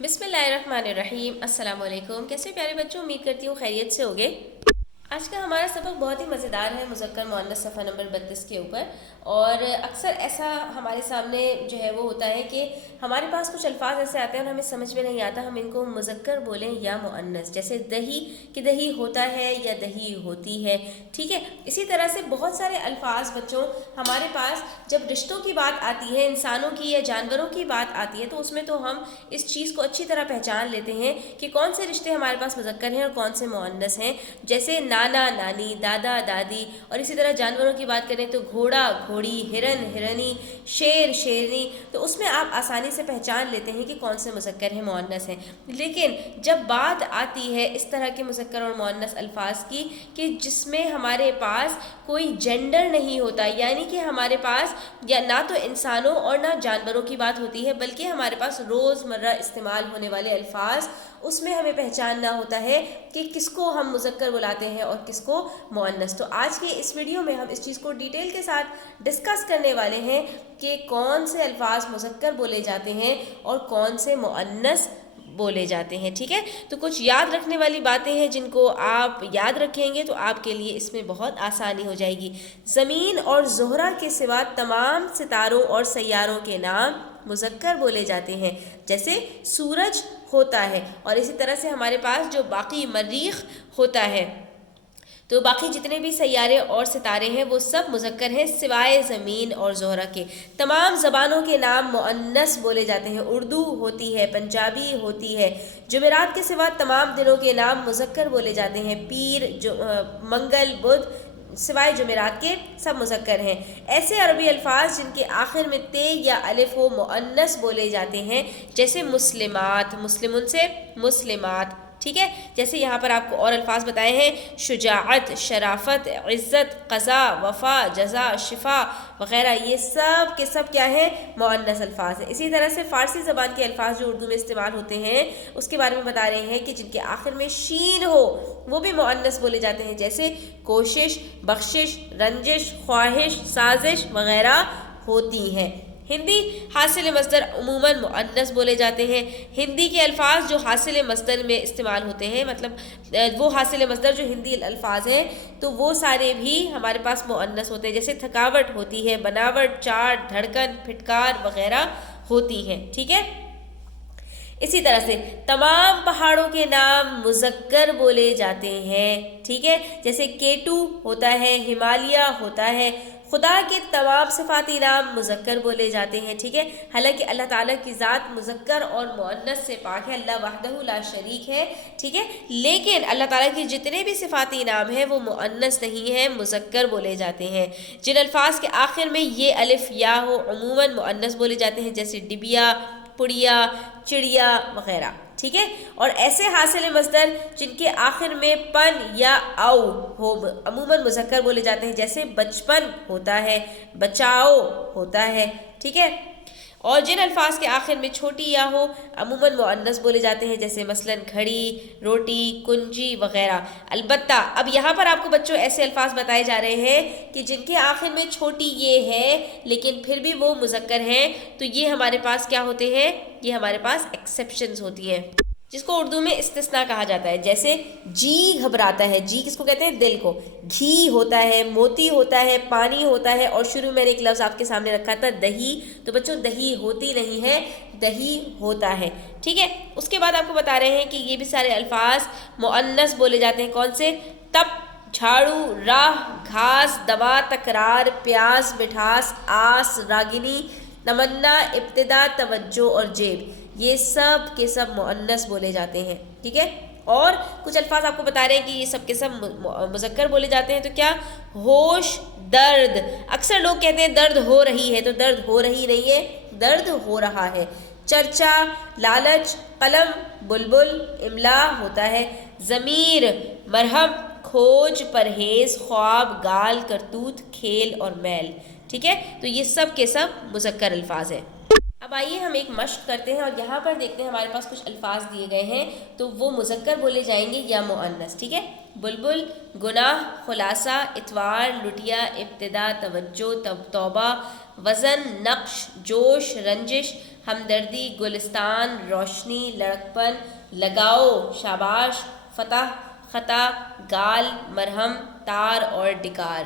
बिस्मिल्लाहिर्रहमानिर्रहीम। अस्सलाम वालेकुम। कैसे प्यारे बच्चों, उम्मीद करती हूँ खैरियत से होगे। आज का हमारा सबक बहुत ही मज़ेदार है, मुज़क्कर मुअन्नस सफ़ा नंबर 32 के ऊपर। और अक्सर ऐसा हमारे सामने जो है वो होता है कि हमारे पास कुछ अल्फाज ऐसे आते हैं और हमें समझ में नहीं आता हम इनको मुज़क्कर बोलें या मुअन्नस। जैसे दही कि दही होता है या दही होती है, ठीक है। इसी तरह से बहुत सारे अल्फाज बच्चों हमारे पास जब रिश्तों की बात आती है, इंसानों की या जानवरों की बात आती है, तो उसमें तो हम इस चीज़ को अच्छी तरह पहचान लेते हैं कि कौन से रिश्ते हमारे पास मुज़क्कर हैं और कौन से मुअन्नस हैं। जैसे नाना नानी, दादा दादी। और इसी तरह जानवरों की बात करें तो घोड़ा घोड़ी, हिरन हिरनी, शेर शेरनी, तो उसमें आप आसानी से पहचान लेते हैं कि कौन से मुज़क्कर हैं मुअन्नस हैं। लेकिन जब बात आती है इस तरह के मुज़क्कर और मुअन्नस अल्फाज की कि जिसमें हमारे पास कोई जेंडर नहीं होता, यानी कि हमारे पास या ना तो इंसानों और ना जानवरों की बात होती है, बल्कि हमारे पास रोज़मर्रा इस्तेमाल होने वाले अल्फाज, उसमें हमें पहचानना होता है कि किसको हम मुज़क्कर बुलाते हैं और किसको मुअन्नस। तो आज की इस वीडियो में हम इस चीज़ को डिटेल के साथ डिस्कस करने वाले हैं कि कौन से अल्फाज मुज़क्कर बोले जाते हैं और कौन से मुअन्नस बोले जाते हैं, ठीक है। तो कुछ याद रखने वाली बातें हैं जिनको आप याद रखेंगे तो आपके लिए इसमें बहुत आसानी हो जाएगी। ज़मीन और ज़ोहरा के सिवा तमाम सितारों और सैयारों के नाम मुज़क्कर बोले जाते हैं। जैसे सूरज होता है, और इसी तरह से हमारे पास जो बाकी मरीख होता है, तो बाकी जितने भी सैयारे और सितारे हैं वो सब मुज़क्कर हैं सिवाय ज़मीन और ज़ोहरा के। तमाम ज़बानों के नाम मुअन्नस बोले जाते हैं। उर्दू होती है, पंजाबी होती है। जुमेरात के सिवा तमाम दिनों के नाम मुज़क्कर बोले जाते हैं। पीर, मंगल, बुध सिवाय जुमेरात के सब मुज़क्कर हैं। ऐसे अरबी अल्फाज जिनके आखिर में ते या अलिफ हो मुअन्नस बोले जाते हैं, जैसे मुस्लिमात, मुस्लिमुन से मुस्लिमात, ठीक है। जैसे यहाँ पर आपको और अल्फाज बताए हैं, शुजाअत, शराफत, इज़्ज़त, क़ज़ा, वफ़ा, जज़ा, शिफा वग़ैरह, ये सब के सब क्या है, मुअन्नस अल्फाज हैं। इसी तरह से फ़ारसी ज़बान के अल्फाज जो उर्दू में इस्तेमाल होते हैं उसके बारे में बता रहे हैं कि जिनके आखिर में शीन हो वो भी मुअन्नस बोले जाते हैं। जैसे कोशिश, बख्शिश, रंजिश, ख्वाहिश, साजिश वग़ैरह होती हैं। हिंदी हासिल मस्दर अमूमन मुअन्नस बोले जाते हैं। हिंदी के अल्फाज जो हासिल मस्दर में इस्तेमाल होते हैं, मतलब वो हासिल मस्दर जो हिंदी अल्फाज हैं, तो वो सारे भी हमारे पास मुअन्नस होते हैं। जैसे थकावट होती है, बनावट, चाट, धड़कन, फिटकार वगैरह होती हैं, ठीक है। इसी तरह से तमाम पहाड़ों के नाम मुज़क्कर बोले जाते हैं, ठीक है। जैसे केटू होता है, हिमालय होता है। खुदा के तमाम सिफाती नाम मुज़क्कर बोले जाते हैं, ठीक है। हालांकि अल्लाह ताला की ज़ात मुज़क्कर और मुअन्नस से पाक है, अल्लाह वहदहू ला शरीक है, ठीक है। लेकिन अल्लाह ताला के जितने भी सिफाती नाम हैं वो मुअन्नस नहीं हैं, मुज़क्कर बोले जाते हैं। जिन अल्फाज के आखिर में ये अलिफ या हो अमूमन मुअन्नस बोले जाते हैं, जैसे डिबिया, पुड़िया, चिड़िया वगैरह, ठीक है। और ऐसे हासिल मस्दर जिनके आखिर में पन या आउ हो अमूमन मुज़क्कर बोले जाते हैं, जैसे बचपन होता है, बचाओ होता है, ठीक है। और जिन अल्फाज के आखिर में छोटी या हो अमूमन मुअन्नस बोले जाते हैं, जैसे मसलन घड़ी, रोटी, कुंजी वगैरह। अलबत्ता अब यहाँ पर आपको बच्चों ऐसे अल्फाज बताए जा रहे हैं कि जिनके आखिर में छोटी ये है लेकिन फिर भी वो मुज़क्कर हैं, तो ये हमारे पास क्या होते हैं, ये हमारे पास एक्सेप्शंस होती हैं, जिसको उर्दू में इस्तिस्ना कहा जाता है। जैसे जी घबराता है, जी किसको कहते हैं, दिल को। घी होता है, मोती होता है, पानी होता है। और शुरू में मैंने एक लफ्ज़ आपके सामने रखा था दही, तो बच्चों दही होती नहीं है, दही होता है, ठीक है। उसके बाद आपको बता रहे हैं कि ये भी सारे अल्फाज मुअन्नस बोले जाते हैं। कौन से, तप, झाड़ू, राह, घास, दवा, तकरार, प्यास, मिठास, आस, रागिनी, तमन्ना, इब्तिदा, तवज्जो और जेब, ये सब के सब मुअन्नस बोले जाते हैं, ठीक है। और कुछ अल्फाज आपको बता रहे हैं कि ये सब के सब मुज़क्कर बोले जाते हैं। तो क्या, होश, दर्द। अक्सर लोग कहते हैं दर्द हो रही है, तो दर्द हो रही नहीं है, दर्द हो रहा है। चर्चा, लालच, कलम, बुलबुल, इमला होता है। ज़मीर, मरहम, खोज, परहेज़, ख्वाब, गाल, करतूत, खेल और मैल, ठीक है। तो ये सब के सब मुज़क्कर अल्फाज हैं। अब आइए हम एक मश्क करते हैं और यहाँ पर देखते हैं हमारे पास कुछ अल्फाज दिए गए हैं, तो वो मुज़क्कर बोले जाएंगे या मुअन्नस, ठीक है। बुलबुल, गुनाह, खुलासा, इतवार, लुटिया, इब्तिदा, तवज्जो, तौबा, वज़न, नक्श, जोश, रंजिश, ہمدردی، گلستان، روشنی، لڑکپن، لگاؤ، شاباش، فتح، خطا، گال، مرہم، تار اور ڈکار۔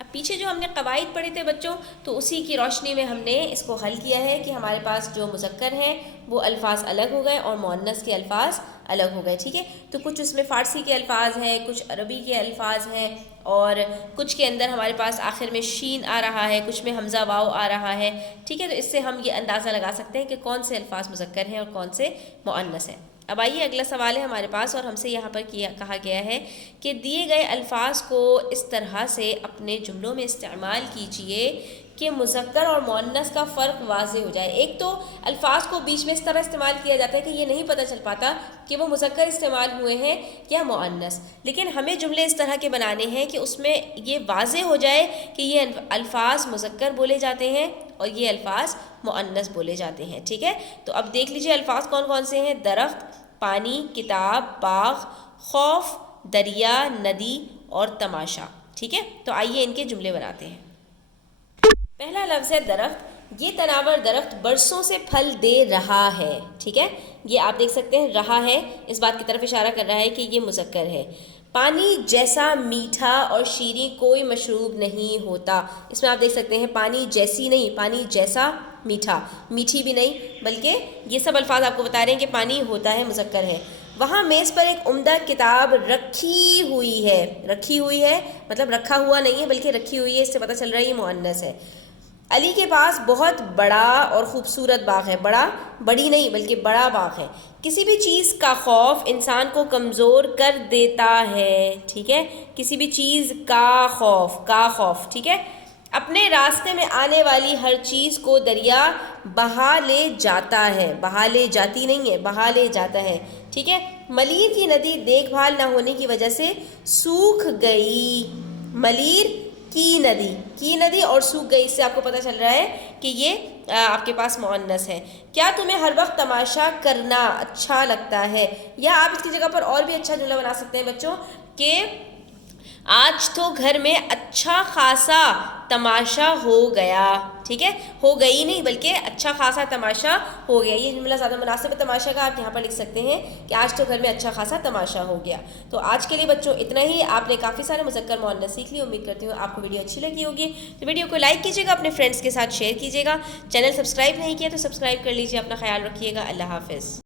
اب پیچھے جو ہم نے قواعد پڑھے تھے بچوں، تو اسی کی روشنی میں ہم نے اس کو حل کیا ہے کہ ہمارے پاس جو مذکر ہیں وہ الفاظ الگ ہو گئے اور مؤنث کے الفاظ الگ ہو گئے، ٹھیک ہے۔ تو کچھ اس میں فارسی کے الفاظ ہیں، کچھ عربی کے الفاظ ہیں، اور کچھ کے اندر ہمارے پاس آخر میں شین آ رہا ہے، کچھ میں حمزہ واو آ رہا ہے، ٹھیک ہے۔ تو اس سے ہم یہ اندازہ لگا سکتے ہیں کہ کون سے الفاظ مذکر ہیں اور کون سے مؤنث ہیں۔ اب آئیے اگلا سوال ہے ہمارے پاس، اور ہم سے یہاں پر کہا گیا ہے کہ دیے گئے الفاظ کو اس طرح سے اپنے جملوں میں استعمال کیجئے کہ مذکر اور مؤنث کا فرق واضح ہو جائے۔ ایک تو الفاظ کو بیچ میں اس طرح استعمال کیا جاتا ہے کہ یہ نہیں پتہ چل پاتا کہ وہ مذکر استعمال ہوئے ہیں یا مؤنث، لیکن ہمیں جملے اس طرح کے بنانے ہیں کہ اس میں یہ واضح ہو جائے کہ یہ الفاظ مذکر بولے جاتے ہیں اور یہ الفاظ مؤنث بولے جاتے ہیں، ٹھیک ہے۔ تو اب دیکھ لیجئے الفاظ کون کون سے ہیں: درخت، پانی، کتاب، باغ، خوف، دریا، ندی اور تماشا، ٹھیک ہے۔ تو آئیے ان کے جملے بناتے ہیں۔ پہلا لفظ ہے درخت۔ یہ تناور درخت برسوں سے پھل دے رہا ہے، ٹھیک ہے۔ یہ آپ دیکھ سکتے ہیں رہا ہے، اس بات کی طرف اشارہ کر رہا ہے کہ یہ مذکر ہے۔ پانی جیسا میٹھا اور شیریں کوئی مشروب نہیں ہوتا۔ اس میں آپ دیکھ سکتے ہیں پانی جیسی نہیں، پانی جیسا میٹھا، میٹھی بھی نہیں، بلکہ یہ سب الفاظ آپ کو بتا رہے ہیں کہ پانی ہوتا ہے، مذکر ہے۔ وہاں میز پر ایک عمدہ کتاب رکھی ہوئی ہے۔ رکھی ہوئی ہے مطلب رکھا ہوا نہیں ہے بلکہ رکھی ہوئی ہے، اس سے پتہ چل رہا ہے یہ مؤنث ہے۔ علی کے پاس بہت بڑا اور خوبصورت باغ ہے۔ بڑا، بڑی نہیں بلکہ بڑا باغ ہے۔ کسی بھی چیز کا خوف انسان کو کمزور کر دیتا ہے، ٹھیک ہے۔ کسی بھی چیز کا خوف، ٹھیک ہے۔ اپنے راستے میں آنے والی ہر چیز کو دریا بہا لے جاتا ہے۔ بہا لے جاتی نہیں ہے، بہا لے جاتا ہے، ٹھیک ہے۔ ملیر کی ندی دیکھ بھال نہ ہونے کی وجہ سے سوکھ گئی۔ ملیر کی ندی اور سوکھ گئی، اس سے آپ کو پتہ چل رہا ہے کہ یہ آپ کے پاس مؤنث ہے۔ کیا تمہیں ہر وقت تماشا کرنا اچھا لگتا ہے؟ یا آپ اس کی جگہ پر اور بھی اچھا جملہ بنا سکتے ہیں بچوں کہ آج تو گھر میں اچھا خاصا تماشا ہو گیا، ٹھیک ہے۔ ہو گئی نہیں بلکہ اچھا خاصا تماشا ہو گیا، یہ جملہ زیادہ مناسب ہے تماشا کا۔ آپ یہاں پر لکھ سکتے ہیں کہ آج تو گھر میں اچھا خاصا تماشا ہو گیا۔ تو آج کے لیے بچوں اتنا ہی۔ آپ نے کافی سارے مذکر مؤنث سیکھ لی، امید کرتی ہوں آپ کو ویڈیو اچھی لگی ہوگی۔ تو ویڈیو کو لائک کیجیے گا، اپنے فرینڈس کے ساتھ شیئر کیجیے گا۔ چینل سبسکرائب نہیں کیا تو سبسکرائب کر لیجیے۔ اپنا خیال رکھیے گا، اللہ حافظ۔